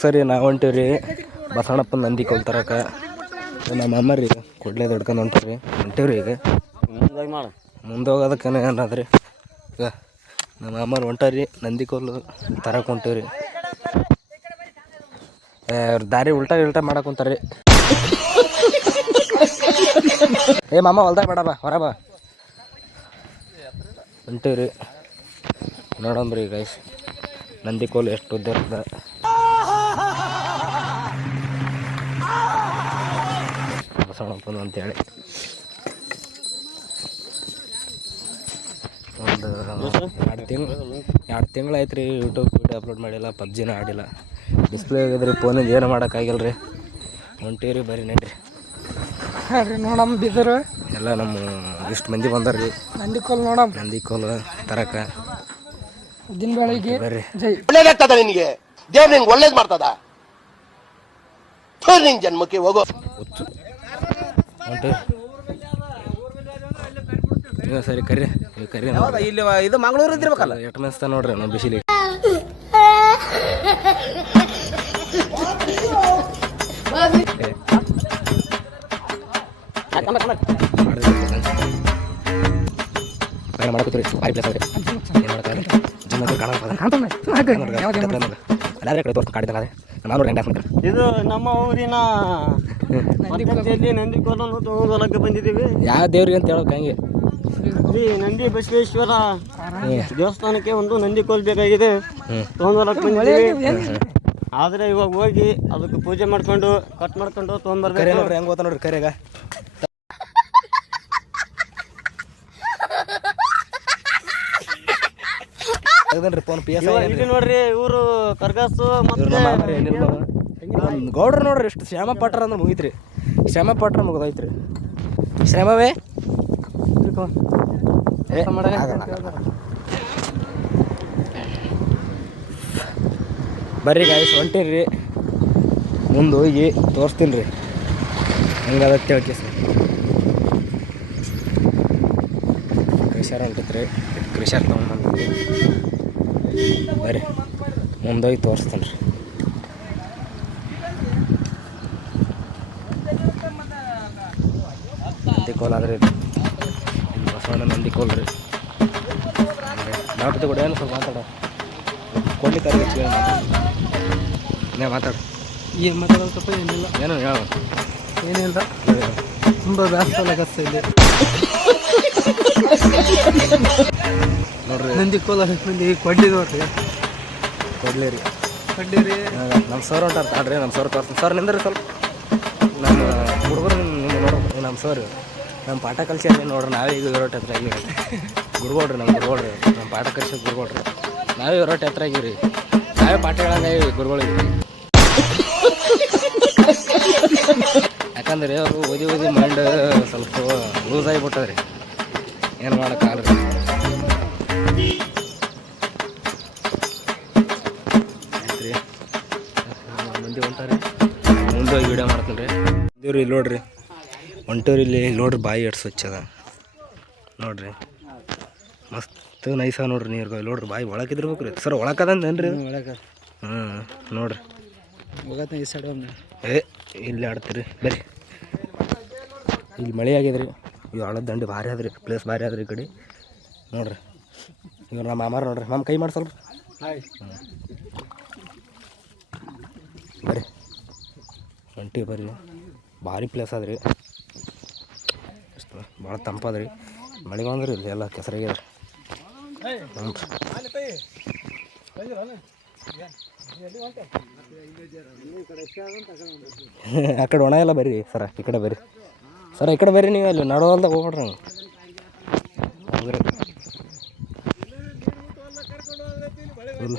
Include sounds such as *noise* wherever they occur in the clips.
ಸರಿ, ನಾವು ಹೊಂಟೀವ್ರಿ. ಬಸವಣ್ಣಪ್ಪನ ನಂದಿ ಕೊಲ್ ತರಕ ನಮ್ಮ ಅಮ್ಮ ರೀ, ಕೊಡ್ಲೆ ದೊಡ್ಕೊಂಡು ಹೊಂಟೀವಿ ಹೊಂಟೀವ್ರಿ ಈಗ. ಮುಂದೆ ಹೋಗೋದಕ್ಕೆ ಏನಾದ್ರಿ? ಈಗ ನಮ್ಮ ಅಮ್ಮರು ಹೊಂಟಾರಿ, ನಂದಿ ಕೋಲ್ ತರಕ್ಕೆ ಹೊಂಟೀವ್ರಿ. ರೀ ಅವ್ರ್ ದಾರಿ ಉಲ್ಟಾ ಇಲ್ಟಾ ಮಾಡಕ್ ಕುಂತಾರ್ರಿ ಏ, ಮಾಮ, ಹೊಲ್ದಾಗ ಬೇಡ ಬಾ, ಹೊರ ಬಾ. ಹೊಂಟೀವ್ರಿ. ನೋಡಂಬ್ರಿ ಗೈಸ್ ನಂದಿ ಕೋಲು ಎಷ್ಟು ಉದ್ದ ಇರ್ತದ ಬಸವಣ್ಣಪ್ಪನ ಅಂತೇಳಿ. ಒಂದು ಎರಡು ತಿಂಗಳು ಎರಡು ತಿಂಗಳು ಆಯ್ತು ರೀ ಯೂಟ್ಯೂಬ್ ವೀಡಿಯೋ ಅಪ್ಲೋಡ್ ಮಾಡಿಲ್ಲ ಪಬ್ಜಿನ ಆಡಿಲ್ಲ. ಡಿಸ್ಪ್ಲೇ ಆಗಿದ್ರಿ ಫೋನಿಂದ ಏನು ಮಾಡೋಕ್ಕಾಗಿಲ್ಲ ರೀ ಹೊಂಟೀರಿ ಬರೀ ನಡ್ರಿ ರೀ ನೋಡಮ್ಮ ಬಿದರು. ಎಲ್ಲ ನಮ್ಮ ಇಷ್ಟು ಮಂದಿ ಬಂದಾರ ರೀ ನಂದಿ ಕೋಲ್ ನೋಡಮ್. ನಂದಿ ಕೋಲು ತರಕ. ದಿನ ಬೆಳಗ್ಗೆ ಬರ್ರಿ. ಜೈ. ಒಳ್ಳೇದಾಗ್ತದ ನಿನಗೆ? ದೇವ್ರು ನಿಂಗೆ ಒಳ್ಳೇದು ಮಾಡ್ತದ? ನಿಂಗೆ ಜನ್ಮಕ್ಕೆ ಹೋಗೋ. ಇಲ್ಲ ಸರಿ ಕರಿ ಕರಿ ಇಲ್ಲಿ ಇದು ಮಂಗಳೂರು ಇದ್ದಿರ್ಬೇಕಲ್ಲ? ಎಷ್ಟು ಮೆಸ್ತ ನೋಡ್ರಿ ನಾವು ಬಿಸಿಲಿ ಮಾಡಕತ್ತೀರಿ ಬಾರಿ ಪ್ಲೇಸ್ ಏನು ಅಲ್ಲಾದ್ರೆ ಕಡೆ ತೋರ್ಸ್ಕೊಂಡು ನಾನು ಡ್ಯಾನ್ಸ್ ಇದು ನಮ್ಮ ಊರಿನ ಪದ್ಧತಿಯಲ್ಲಿ ನಂದಿ ಕೋಲನ್ನು ತಗೊಂಡೋಲಕ್ಕೆ ಬಂದಿದ್ದೀವಿ. ಯಾವ ದೇವ್ರಿಗೆ ಅಂತ ಹೇಳೋಕೆ ಹಂಗೆ. ಇಲ್ಲಿ ನಂದಿ ಬಸವೇಶ್ವರ ದೇವಸ್ಥಾನಕ್ಕೆ ಒಂದು ನಂದಿ ಕೋಲ್ ಬೇಕಾಗಿದೆ. ಹ್ಞೂ ತಗೊಂಡೋಲಕ್ಕೆ ಬಂದಿದ್ದೀವಿ. ಆದರೆ ಇವಾಗ ಹೋಗಿ ಅದಕ್ಕೆ ಪೂಜೆ ಮಾಡ್ಕೊಂಡು ಕಟ್ ಮಾಡ್ಕೊಂಡು ನೋಡ್ರಿ ಹೆಂಗೆ ಗೊತ್ತಾ ನೋಡ್ರಿ ಕರೆಗ. ತೆಗ್ದನ್ರಿ ಫೋನ್ ಪಿ ಎಸ್ ಇವಾಗ ನೋಡ್ರಿ ಇವರು ಕರ್ಗಾಸು ಮತ್ತೆ ಗೌಡ್ರು ನೋಡ್ರಿ ಎಷ್ಟು ಶ್ಯಾಮ ಪಟ್ರ ಅಂದ್ರೆ ಮುಗೀತ್ರಿ. ಶ್ಯಾಮ ಪಟ್ರ ಮುಗ್ದೈತ್ರಿ ಶ್ಯಾಮವೇ. ಬರ್ರಿ ಗಾಯ್ಸ್ ಹೊಂಟೀರಿ ಮುಂದೆ ಹೋಗಿ ತೋರಿಸ್ತೀನಿ ರೀ. ಹೆಂಗದ ಓಕೆ ಸರ್ ಕ್ರಿಷರ್ ಅಂತತ್ರಿ ಕ್ರಿಶರ್ ತೊಗೊಂಡ್ಬಂದ್ರಿ ಬರ್ರಿ ಮುಂದೆ ತೋರಿಸ್ತೇನೆ ರೀ. ನಂದಿ ಕೋಲ್ ಆದ್ರೆ ಬಸವಣ್ಣ ನಂದಿ ಕೋಲ್ ರೀ ಕೂಡ ಏನು ಸ್ವಲ್ಪ ಮಾತಾಡ. ಕೊಂಡಿ ತರಗತಿ ನೀ ಮಾತಾಡು. ಏನು ಮಾತಾಡೋದು ಸ್ವಲ್ಪ ಏನಿಲ್ಲ. ಏನು ಹೇಳ. ಏನಿಲ್ಲ. ತುಂಬ ಆಗತ್ತೆ ಇಲ್ಲಿ. *laughs* ನೋಡ್ರಿ. ನಂದಿ ಕೋಲ ಮಂದಿ ಕೊಡ್ಲಿ ನೋಡ್ರಿ. ಕೊಡ್ಲಿ ರೀ. ಕೊಡ್ಲಿರಿ ನಮ್ಮ ಸರ್ ಹೊಂಟಾರ ತಾಡ್ರಿ ನಮ್ಮ ಸರ್ ತೋರ್ಸ್ತೀನಿ. ಸರ್ ನಿಂದ್ರಿ ಸ್ವಲ್ಪ. ನಮ್ಮ ಹುಡುಗರು ನಿಮ್ಮ ನೋಡ್ರಿ ನಮ್ಮ ಸರ್ ನಮ್ಮ ಪಾಠ ಕಲ್ಸಿ ನೋಡ್ರಿ ನಾವೇ ಈಗ ಇರೋ ಟೆತ್ರ ಆಗಿವಿ ಗುರುಗಳ್ರಿ ನಮ್ಮ ಗುರುಗಳ್ರಿ ನಮ್ಮ ಪಾಠ ಕಲ್ಸಿ ಗುರುಗಳ್ರಿ ನಾವೇ ಇರೋ ಟೆತ್ರ ಆಗಿವ್ರಿ ನಾವೇ ಪಾಠ ಹೇಳಂಗೆ ಗುರುಗಳಿಗೆ ಯಾಕಂದ್ರೆ ಅವರು ಓದಿ ಓದಿ ಮೈಂಡ್ ಸ್ವಲ್ಪ ಲೂಸ್ ಆಗಿಬಿಟ್ಟದ್ರಿ. ಏನು ಮಾಡೋಕ್ಕಾಗಲ್ಲ ಇದ್ದೀವ್ರಿ ಇಲ್ಲಿ ನೋಡ್ರಿ. ಹೊಂಟೂರಿ ಇಲ್ಲಿ ನೋಡ್ರಿ ಬಾಯಿ ಎಷ್ಟು ಸ್ವಚ್ಛ ಅದ. ನೋಡ್ರಿ. ಮಸ್ತ್ ನೈಸ ನೋಡ್ರಿ ನೀರು ನೋಡ್ರಿ ಬಾಯಿ ಒಳಗಿದ್ರಬೇಕು ರೀ ಸರ್ ಒಳಕದಂದೇನ್ರಿ ಒಳಗೆ ಹ್ಞೂ ನೋಡ್ರಿ. ಹೋಗತ್ತೆ ಈ ಸೈಡ್ ಒಂದು. ಏ ಇಲ್ಲಿ ಆಡ್ತೀರಿ. ಬರ್ರಿ. ಇಲ್ಲಿ ಮಳೆ ಆಗಿದ್ರಿ ಇವು ಹಳದ ದಂಡಿ ಭಾರಿ ಆದ್ರಿ ಪ್ಲೇಸ್ ಭಾರಿ ಆದ್ರಿ ಈ ಕಡೆ. ನೋಡ್ರಿ. ಇವ್ರು ನಮ್ಮ ಮಾಮಾರ ನೋಡ್ರಿ. ನಮ್ಮ ಕೈ ಮಾಡಿ ಸ್ವಲ್ಪ ಹಾಯ್. ಬರ್ರಿ. ಒಂಟಿ ಬರ್ರಿ. ಭಾರಿ ಪ್ಲೇಸ್ ಅದ್ರಿ ಅಷ್ಟು ಭಾಳ ತಂಪದ್ರಿ ಮಳೆ ಬಂದ್ರಿ ಇಲ್ಲಿ ಎಲ್ಲ ಕೆಸರಾಗ್ಯದ ಹ್ಞೂ ಆ ಕಡೆ ಒಣ ಎಲ್ಲ ಬರ್ರಿ ಸರ, ಈ ಕಡೆ ಬರ್ರಿ. ಸರ, ಈ ಕಡೆ ಬರ್ರಿ ನೀವು ಅಲ್ಲಿ ನಡೋದ ಹೋಗ್ಬಿಡ್ರಿ ಇಲ್ಲ.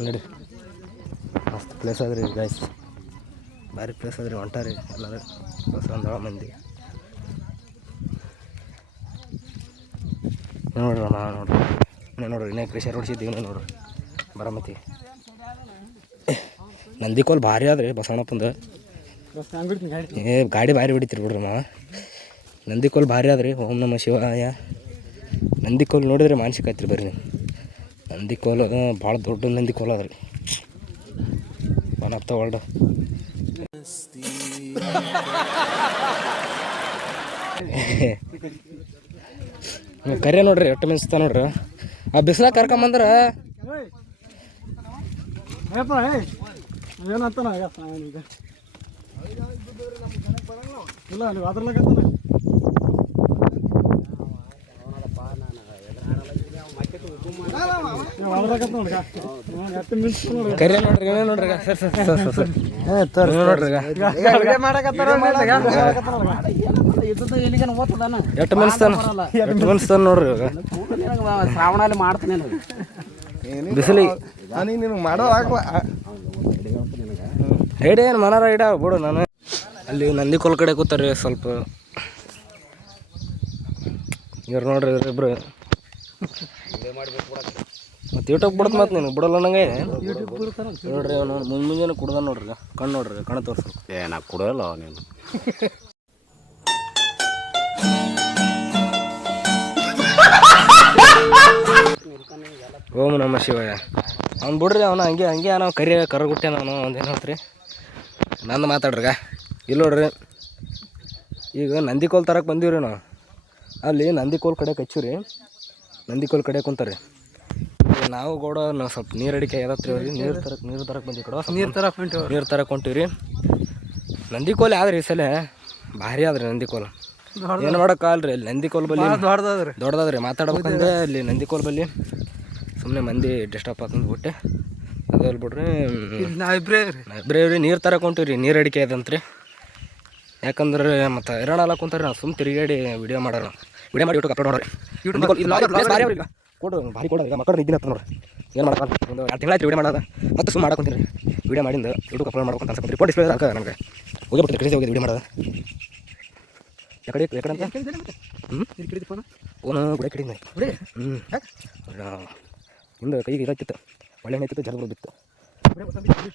ನೋಡಿ. ಮಸ್ತ್ ಪ್ಲೇಸ್ ಅದ ರೀ ಗೈಸ್ ಭಾರಿ ಪ್ಲೇಸ್ ಅದ್ರಿ ಹೊಂಟಾರಿ ಎಲ್ಲರೂ. ಬಸವಂದ ಮಂದಿ. ನೋಡ್ರಿ ನಾ ನೋಡ್ರಿ. ಇನ್ನೇ ನೋಡ್ರಿ, ಇನ್ನೇ ಕೃಷಿ ಹೊಡ್ಸಿದ್ದೀವಿ ಇನ್ನೇ ನೋಡ್ರಿ. ಬರಮತಿ. ನಂದಿಕೋಲ್ ಭಾರಿ ಆದ್ರಿ ಬಸವಣ್ಣಪ್ಪಂದು ಬಸ್ ಏ, ಗಾಡಿ ಭಾರಿ ಹೊಡಿತೀರಿ ಬಿಡ್ರಿ ಮಾವ ನಂದಿಕೋಲ್ ಭಾರಿ ಆದ್ರಿ ಓಂ ನಮ ಶಿವಾಯ. ನಂದಿಕೋಲ್ ನೋಡಿದ್ರೆ ಮಾನಸಿಕ ಆಯ್ತು ಬರ್ರಿ ನೀವು. ನಂದಿ ಕೋಲ, ಭಾಳ ದೊಡ್ಡ ನಂದಿ ಕೋಲ ದ ವರ್ಲ್ಡ್ *laughs* ಕರೆ ನೋಡ್ರಿ ಎಟ್ಟು ಮಿನ್ಸ್ತಾ ನೋಡ್ರಿ. ಆ ಬಿಸಿಲಾಗ ಕರ್ಕೊಂಬಂದ್ರ ಏನಂತಾನ ಇಲ್ಲ ನೀವು ಅದ್ರಾಗತ್ತ ನೋಡ್ಗ ಎಷ್ಟು ಮಿಲ್ಸ್ ನೋಡ್ಗ ಕರೆ ನೋಡ್ರಿ ನೋಡ್ರಿ ಈಗ. Sir sir sir. Sir sir ಇವನೇ ನೋಡ್ರಿ ಈಗ ಇಲ್ಲಿಗೆ ಓದ್ತದಾನ ಎಷ್ಟು ಮಿನ್ಸ್ತಾನ ಎಷ್ಟು ಮಿನ್ಸ್ತಾನ ನೋಡ್ರಿ ಇವಾಗ. ಶ್ರಾವಣಲ್ಲಿ ಮಾಡ್ತಾನೆ ಬಿಸಿಲಿಗೆ ನನಗೆ ಮಾಡೋ ಆಗಲ್ಲ ಐಡಿಯಾ ಏನು ಮನಾರ ಐಡಿಯಾ? ಬಿಡು ನಾನು. ಅಲ್ಲಿ ನಂದಿ ಕೊಲ್ ಕಡೆ ಕೂತಾರೆ ಸ್ವಲ್ಪ. ಇವ್ರು ನೋಡ್ರಿ ಇಬ್ರು. ಮತ್ತೆ ಯೂಟ್ಯೂಬ್ ಬಿಡತ್ ಮತ್ತೆ ನೀನು. ಬಿಡಲ್ಲ ನಂಗೆ ನೋಡ್ರಿ ಅವನು ಮುಂದೆ ಮುಂಜಾನೆ ಕುಡ್ದ ನೋಡ್ರಿ. ಕಣ್ಣು ನೋಡ್ರಿ ಕಣ್ಣು ತೋರಿಸ್ಬೇಕು ಏ ನಾ ಕುಡಲ್ಲ ನೀನು ಓಂ ನಮ ಶಿವಯ್ಯ ಅವ್ನು ಬಿಡ್ರಿ ಅವನು ಹಂಗೆ ಹಂಗೆ ನಾವು ಕರಿ ಕರಗುಟ್ಟೆ ನಾನು ಒಂದೇನು ಹೇಳ್ತ್ರಿ? ನಂದು ಮಾತಾಡ್ರಿಗ. ಇಲ್ಲ ನೋಡ್ರಿ ಈಗ ನಂದಿಕೋಲ್ ತರಕ್ಕೆ ತರಕ್ಕೆ ರೀ ನಾವು. ಅಲ್ಲಿ ನಂದಿಕೋಲ್ ಕಡೆ ಕಚ್ಚೂರಿ. ನಂದಿ ಕೋಲ್ ಕಡೆ ಕುಂತಾರೆ. ನಾವು ಕೂಡ ನಾವು ಸ್ವಲ್ಪ ನೀರು ಅಡಿಕೆ ಯಾವ್ದತ್ರಿ ನೀರು ತರಕ್ಕೆ ನೀರು ತರಕ್ಕೆ ಬಂದಿ ಕಡೆ ನೀರು ತರ ಹೊಂಟಿವಿ ನೀರು ತರಕ್ಕೆ ಹೊಂಟಿವ್ರಿ. ರೀ ನಂದಿಕೋಲ್ ಯಾವ್ದ್ರಿ ಈ ಸಲ? ಭಾರಿ ಆದ್ರಿ ನಂದಿಕೋಲ್. ಏನು ಮಾಡೋಕ್ಕಾಗಲ್ರಿ ಅಲ್ಲಿ ನಂದಿ ಕೋಲ್ ಬಲ್ಲಿ ದೊಡ್ಡದಾದ್ರಿ. ದೊಡ್ಡದಾದ್ರಿ ಮಾತಾಡ್ಬೇಕಂದ್ರೆ ಅಲ್ಲಿ ನಂದಿಕೋಲ್ ಬಲ್ಲಿ. ಸುಮ್ಮನೆ ಮಂದಿ ಡಿಸ್ಟರ್ಬ್ ಹಾಕೊಂಡು ಬಿಟ್ಟೆ. ಅದು ಬಿಡ್ರಿ ನಾವಿಬ್ರೇ ಬರೀ ರೀ ನೀರು ತರಕ್ಕೆ ಹೊಂಟಿವಿ ರೀ ನೀರು ಅಡಿಕೆ ಅದಂತ್ರಿ. ಯಾಕಂದ್ರೆ ಮತ್ತು ಹೈರಾಣ ಅಲ್ಲ ಕುಂತಾರೆ ನಾವು ಸುಮ್ಮನೆ ತಿರುಗಾಡಿ ವಿಡಿಯೋ ಮಾಡೋರು. ವಿಡಿಯೋ ಮಾಡಿ ಯೂಟ್ಯೂಬ್ ಅಪ್ಲೋಡ್ ನೋಡ್ರಿ ಯೂಟ್ಯೂಬ್ ಕೊಡು ಭಾರಿ ಕೊಡು ಈಗ. ಮಕ್ಕಳು ನಿದ್ದಿನ ನೋಡಿ. ಏನು ಮಾಡಪ್ಪ ಒಂದು ಎರಡು ತಿಂಗಳಾಯ್ತು ವಿಡಿಯೋ ಮಾಡೋದು. ಮತ್ತೆ ಸುಮ್ಮನೆ ಮಾಡಕೊಂತೀರಿ ವಿಡಿಯೋ ಮಾಡಿಂದ ಯೂಟ್ಯೂಬ್ ಅಪ್ಲೋಡ್ ಮಾಡ್ಕೊಂಡು ಅನ್ಸ್ಕೊಂತೀರಿ ರಿಪೋರ್ಟ್ ಡಿಸ್ಪ್ಲೇ ಹಾಕ ನಮಗೆ. ಹೋಗಿಬಿಡ್ತೀರಿ ಕಳಿಸಿ ಹೋಗಿ ವಿಡಿಯೋ ಮಾಡೋದು. ಯಾಕಡೆ ಯಾಕಡೆ ಅಂತ? ಹ್ಞೂ ಗುಡೆ ಕಡಿಮೆ ಹ್ಞೂ ಹಿಂದೆ ಕೈಗೆ ಇರತ್ತಿತ್ತು ಒಳ್ಳೆ ಏನಾಯ್ತಿತ್ತು ಜಲಗಳು ಬಿತ್ತು.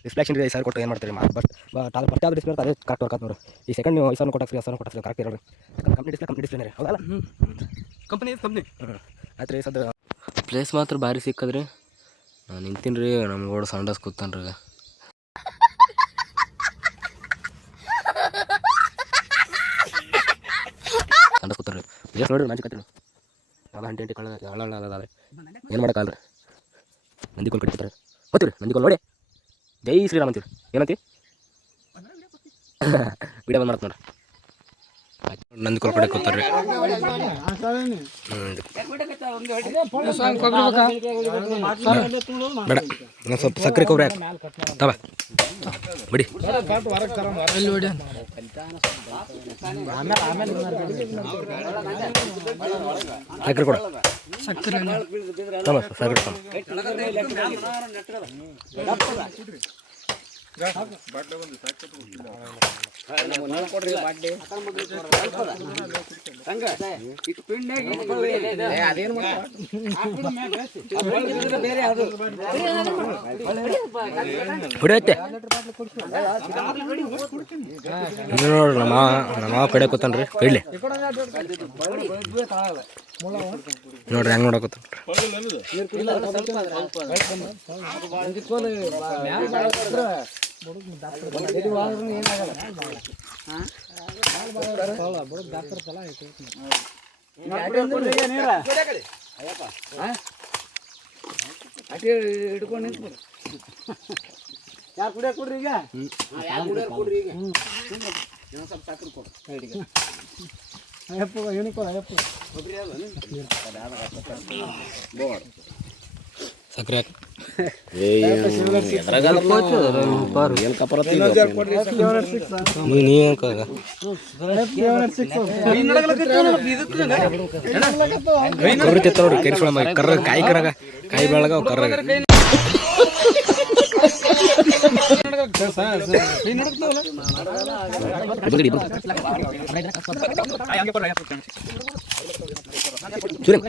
ಡಿಸ್ಪ್ಲೇಕ್ಷನ್ ಇದೆ ಸರ್ ಕೊಟ್ಟು ಏನು ಮಾಡ್ತೀರಿ? ಬಟ್ ಬಟ್ ಆದ ಡಿಸ್ಪ್ಲೇ ಅದೇ ಕರೆಕ್ಟ್ ವರ್ಕ್ ನೋಡಿ. ಈ ಸೆಕೆಂಡ್ ನೀವು ಐದು ಕೊಟ್ಟು ಹೆಸರು ಕೊಟ್ಟು ಕರೆಕ್ಟ್ ಇರೋದು. ಕಂಪ್ನಿ ಡಿಸ್ಪ್ಲೇ ಕಂಪ್ನಿ ಡಿಸ್ಪ್ಲೇ ಹೌದಲ್ಲ? ಕಂಪ್ನಿ ಕಂಪನಿ ಹ್ಞೂ ಆಯ್ತು ರೀ ಸದ ಪ್ಲೇಸ್ ಮಾತ್ರ ಭಾರಿ ಸಿಕ್ಕದ್ರಿ. ನಾನು ನಿಂತೀನಿ ರೀ ನಮ್ಗೆ ಗೋಡ ಸಂಡಸ್ ಕೂತಾನ ರೀ. ಸಂಡಸ್ ಕೂತಾರ ರೀ. ಪ್ಲೇಸ್ ನೋಡ್ರಿ ಮ್ಯಾಜಿಕ್ ಕತ್ತೀನಿ ಭಾಳ ಹಂಟಿ ಹಂಟಿ ಕಳ್ಳ ಹಳ್ಳ ಅದಾವೆ ಏನು ಮಾಡೋಕ್ಕಲ್ಲ ನಂದಿ ಕೋಲ್ ಕಟ್ತಾರೆ ಗೊತ್ತೀರಿ ನಂದಿಕೊಂಡು ನೋಡಿ. ಜೈ ಶ್ರೀರಾಮ್ ಅಂತೀವಿ. ಏನಂತಿ *laughs* ವಿಡಿಯೋ ಬಂದು ಮಾಡ್ತು ನೋಡ್ರಿ ನಂದಿ ಕೋಲ್ ಕಡೆ ಕೂತಾರೆ ಬೇಡ, ಇನ್ನೊಂದು ಸ್ವಲ್ಪ ಸಕ್ಕರೆ ಕೊಬ್ಬರಿ ಹಾಕಿ. ತವ ಬಿಡಿ. ಸಕ್ಕರೆ ಕೊಡ. ಸಕ್ಕರೆ ಕೊಡ. ನೋಡ್ರಿ ನಮ್ಮ ನಮ್ಮ ಕಡೆ ಕೂತಾನ್ರಿ ಕೈಲಿ ನೋಡ್ರಿ ಹೆಂಗ್ ನೋಡಕತ್ತ ಯಾರು ಕುಡಿಯ ಕೊಡ್ರಿ ಈಗ ಅಯ್ಯಪ್ಪ ಈಗ ಸಕ್ಕರೆ ಹಾಕಿ ನೀ ನೀ ಕರ್ರಿ ತಿತ್ತ ನೋಡ್ರಿ ಕೆರಿಸ್ಕೊಳ ಕರ್ರ ಕಾಯಿ ಕರಗ ಕಾಯಿ ಬೆಳಗ ಅವು ಕರ್ರಾಗ ಬುದ್ಧಿ ശുരം.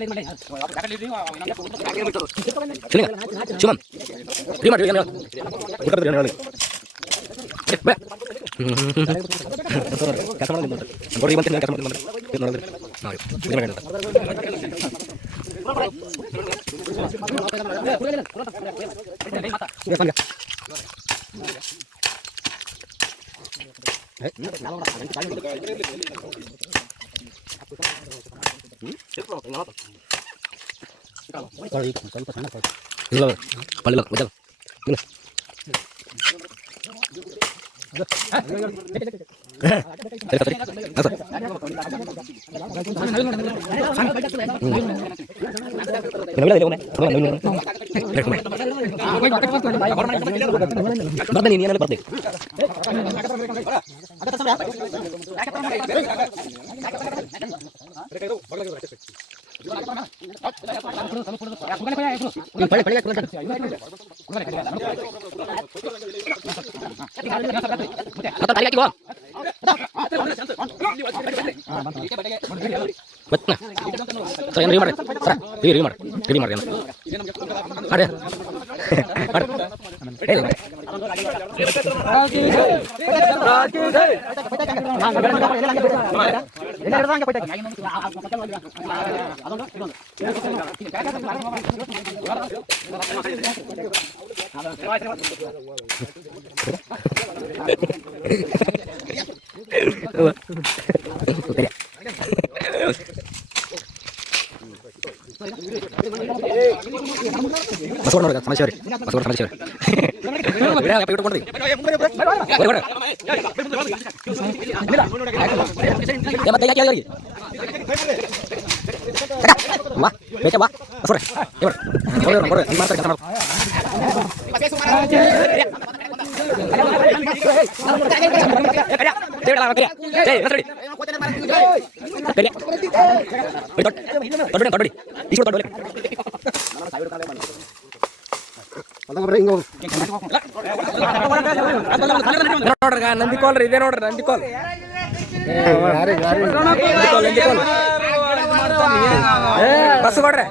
ಸುಮನ್ ಫ್ರೀ ಮಾಡಿ ಏನು ಹೇಳಿ ಏನು ಹೇಳಿ ಸರ್ ಮಾಡಿ? ಮಾಡಿ ಮಾಡಿ. *laughs* *laughs* ಮಾಡಿ ಹೇಳಿ ಬಸವಣ್ಣ ನೋಡ್ರಿ ಸಮಸ್ಯೆ ರೀ ಬಸವಣ್ಣ ಸಮಸ್ಯೆ ರೀ ಇಟ್ಕೊಂಡ್ರಿ ಮತ್ತೆ ಯಾಕೆ ಹೇಳಿ ವಾ ಬೇಕೆ ವಾ ಬಸವ್ರೆ ಕೊಡ್ರಿ ಕೊಡ್ರಿ ಹಿಂಗೆ ಮಾಡ್ತಾರೆ ಕೆಲಸ ದೊಡ್ಡ ಇಷ್ಟು ದೊಡ್ಡ ನೋಡ್ರಿ ನಂದಿಕೋಲ್ ರೀ ಇದೇ ನೋಡ್ರಿ ನಂದಿಕೋಲ್ ಬಸ್ ಕೊಡ್ರಿ.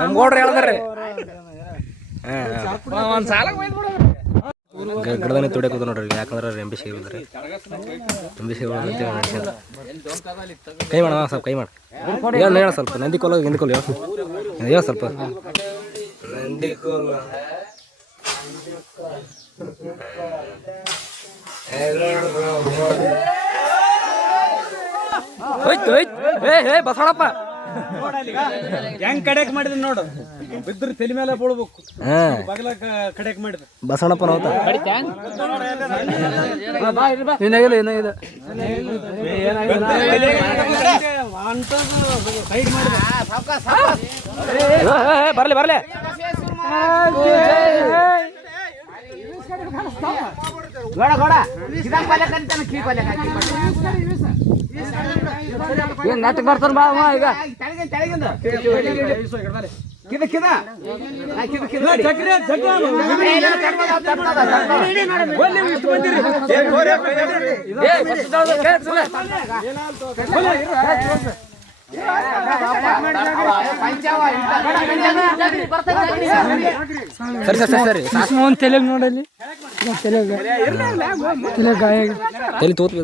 ನಮ್ ಒಂದ್ ಹೇಳ್ದಾರ್ರಿ ಗಿಡದನೆ ತುಡಿಯಕ್ ಹೋದ ನೋಡ್ರಿ ಯಾಕಂದ್ರೆ ರೆಂಬಿ ಸಿಗಿಲ್ರಿ ರೆಂಬಿ ಸಿಗೋದು ಕೈ ಮಾಡ ಸ್ವಲ್ಪ ಕೈ ಮಾಡ. ಏನು ಹೇಳ ಸ್ವಲ್ಪ ನಂದಿಕೋಲ ಹಿಂದಿಕೋಲ್ ಹೇಳ. ಹೇಳ ಸ್ವಲ್ಪ. ನಂದಿಕೋಲ ಹೋಯ್ತು ಹೋಯ್ತು. ಹೇ ಹೇ ಬಸವಣ್ಣಪ್ಪ. ಹೆಂಗ್ ಕಡೆಕ್ ಮಾಡಿದ್ ನೋಡು. ಬಿದ್ರ ತಲೆ ಮೇಲೆ ಬೀಳ್ಬೇಕು. ಬಗಲ ಕಡೆಕ್ ಮಾಡಿದ ಹೋತ ಏನಾಗಿಲ್ಲ ಏನಾಗಿಲ್ಲ. ಸೈಡ್ ಮಾಡಿದ ಬರಲಿ ಬರಲಿ ನೆಟ್ ಬರ್ತಾನ ಬಾ ಅವ ಈಗ ಚಕ್ರಿ ಚಕ್ರಿ ಸರಿ ಸರಿ ಒಂದು ತೆಲೆಗ್ ನೋಡಲ್ಲಿ ತಲೆ ತೆಲೆ ಗಾಯ ತಲೆ ತೂತ್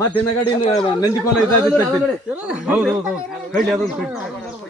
ಮತ್ತೆ ಹಿಂದಗಡೆ ನಂದಿಕೋಲ ಇದ್ದಾದಿತ್ತು ಹೌದು ಹೌದು ಹೌದು. ಕಡಿ ಅದೊಂದು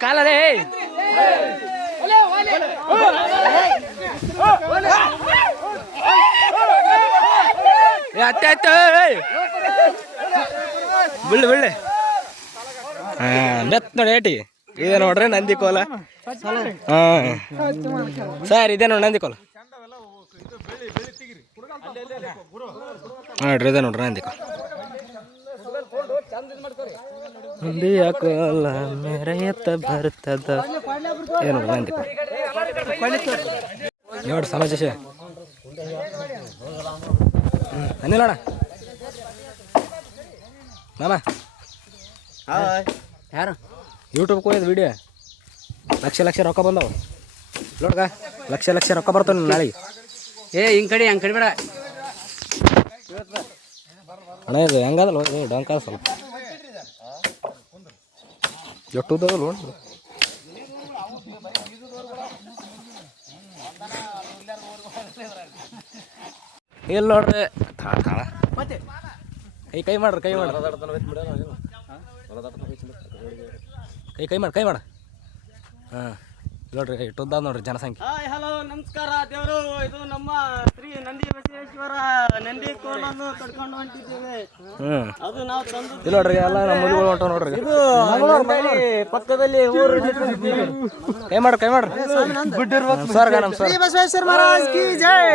ಕಾಲರೇ ಅತ್ತೆ ಬಿಳ್ಳು ಬಿಳ್ಳೆ. ಹಾ ಬೆತ್ ನೋಡಿ ಏಟಿ. ಇದೆ ನೋಡ್ರಿ ನಂದಿ ಕೋಲ. ಹಾ. ಸರ್ ಇದೆ ನೋಡಿ ನಂದಿ ಕೋಲ. ನೋಡ್ರಿ ಇದೆ ನೋಡ್ರಿ ನಂದಿ ಕೋಲ. ಮುಂದಿಯ ಕೋಲ ಮೆರೆಯತ್ತ ಬರ್ತದ. ಏನು ಬಂದಿ ನೋಡಿ ಸಮಾಜ ನೋಡ ಮಾಮ. ಯಾರು? ಯೂಟ್ಯೂಬ್ಗೆ ಹೋಯ್ದು ವಿಡಿಯೋ ಲಕ್ಷ ಲಕ್ಷ ರೊಕ್ಕ ಬಂದವು. ನೋಡ್ಗ ಲಕ್ಷ ಲಕ್ಷ ರೊಕ್ಕ ಬರ್ತಾವ ನಾಳೆಗೆ. ಏ ಹಿಂಗೆ ಕಡಿ ಹಂಗ್ ಕಡಿಬೇಡ. ಅಣ್ಣ ಇದು ಹೆಂಗದಲ್ಲ? ಇದು ಡೊಂಕ ಇಲ್ಲ ನೋಡ್ರಿ. ಕೈ ಕೈ ಮಾಡ್ರಿ ಕೈ ಮಾಡ್ರಿ. ಕೈ ಕೈ ಮಾಡಿ ಕೈ ಮಾಡ. ಹಾಂ. ನೋಡ್ರಿ ಇಟ್ಟುದ್ದ ನೋಡ್ರಿ ಜನಸಂಖ್ಯೆ. ಹಾಯ್ ಹಲೋ ನಮಸ್ಕಾರ ದೇವರು. ಇದು ನಮ್ಮ ಶ್ರೀ ನಂದಿ ಬಸವೇಶ್ವರ ನಂದಿ ಕೋಲನ್ನು ಕಟ್ಕೊಂಡು ಹೊಂಟಿದ್ದೇವೆ. ಅದು ನಾವು ತಂದು ಇಲ್ಲ ನೋಡ್ರಿ ಎಲ್ಲ ನಮ್ಮ ಮುಲಿಗಳು ಹೊಂಟ ನೋಡ್ರಿ. ಇದು ಪಕ್ಕದಲ್ಲಿ ಊರು ಕೈ ಮಾಡ್ರಿ ಕೈ ಮಾಡ್ರಿ. ಸರ್ ನಮ್ಮ ಸರ್ ಬಸವೇಶ್ವರ ಮಹಾರಾಜ್ ಕಿ ಜೈ.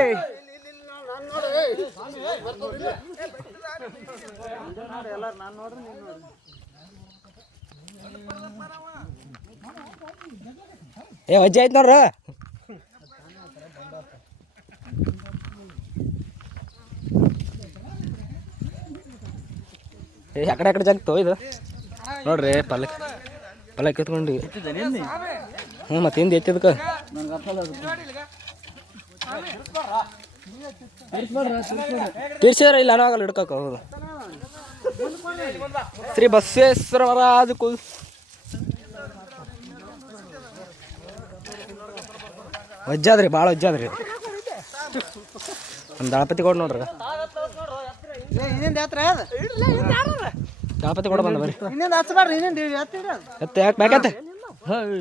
ಏ, ವಜ್ಜೆ ಆಯ್ತು ನೋಡ್ರ? ಏ, ಆ ಕಡೆ ಆ ಕಡೆ ಜಾಗ್ತೋ ಇದು. ನೋಡ್ರಿ ಪಲ್ಲಕ್ ಪಲ್ಲಕ್ ಎತ್ಕೊಂಡು. ಹ್ಞೂ ಮತ್ತೆ ಹಿಂದೆ ಎತ್ತಿದಕ್ಕೆ ತೀರ್ಸಿದ್ರೆ ಇಲ್ಲ ಅನ್ನೋ ಹಿಡ್ಕಕ್ಕೆ ಹೌದು. ಶ್ರೀ ಬಸವೇಶ್ವರ ಅದು ಕುಲ್ ವಜ್ಜಾದ್ರಿ ಭಾಳ ವಜ್ಜಾದ್ರಿ ಒಂದು ದಳಪತಿ ಕೊಡು ನೋಡ್ರಿ. ದಳಪತಿ ಕೊಡ ಬಂದ ಬರ್ರಿ. ಇನ್ನೊಂದು ಹಚ್ಚಬಾರ್ರಿ ಇನ್ನೊಂದು ಎತ್ತ ಯಾಕೆ ಬೇಕತ್ತೆ ಹಾಂ.